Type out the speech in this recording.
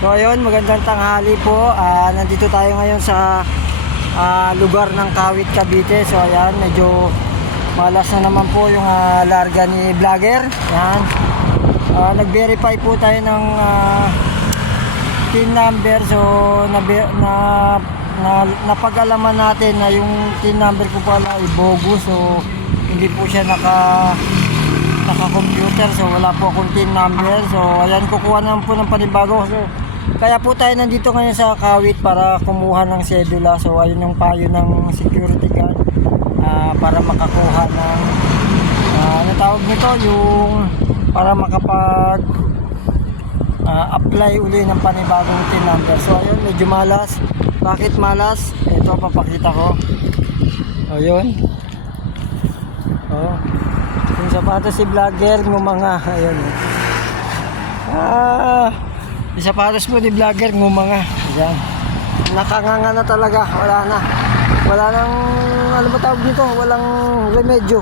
So ayun, magandang tanghali po. Nandito tayo ngayon sa lugar ng Kawit, Cavite. So ayan, medyo malas na naman po yung larga ni vlogger. Yan. Nag-verify po tayo ng PIN number. So napag-alaman natin na yung PIN number ko pala ay bogus. So hindi po siya naka-computer. So wala po akong PIN number. So ayan, kukuha naman po ng panibago. So kaya po tayo nandito ngayon sa Kawit para kumuha ng sedula. So ayun yung payo ng security guard para makakuha ng ano tawag nito, yung para makapag apply uli ng panibagong PIN number. So ayun, medyo malas. Bakit malas? Ito, papakita ko. Ayun. Oh. Yung sapatos si vlogger ngumanga. Ayun. Yung sapatos po ni vlogger ngumanga. Ayan. Nakanganga na talaga. Wala na. Wala nang, ano ba tawag dito? Walang remedyo.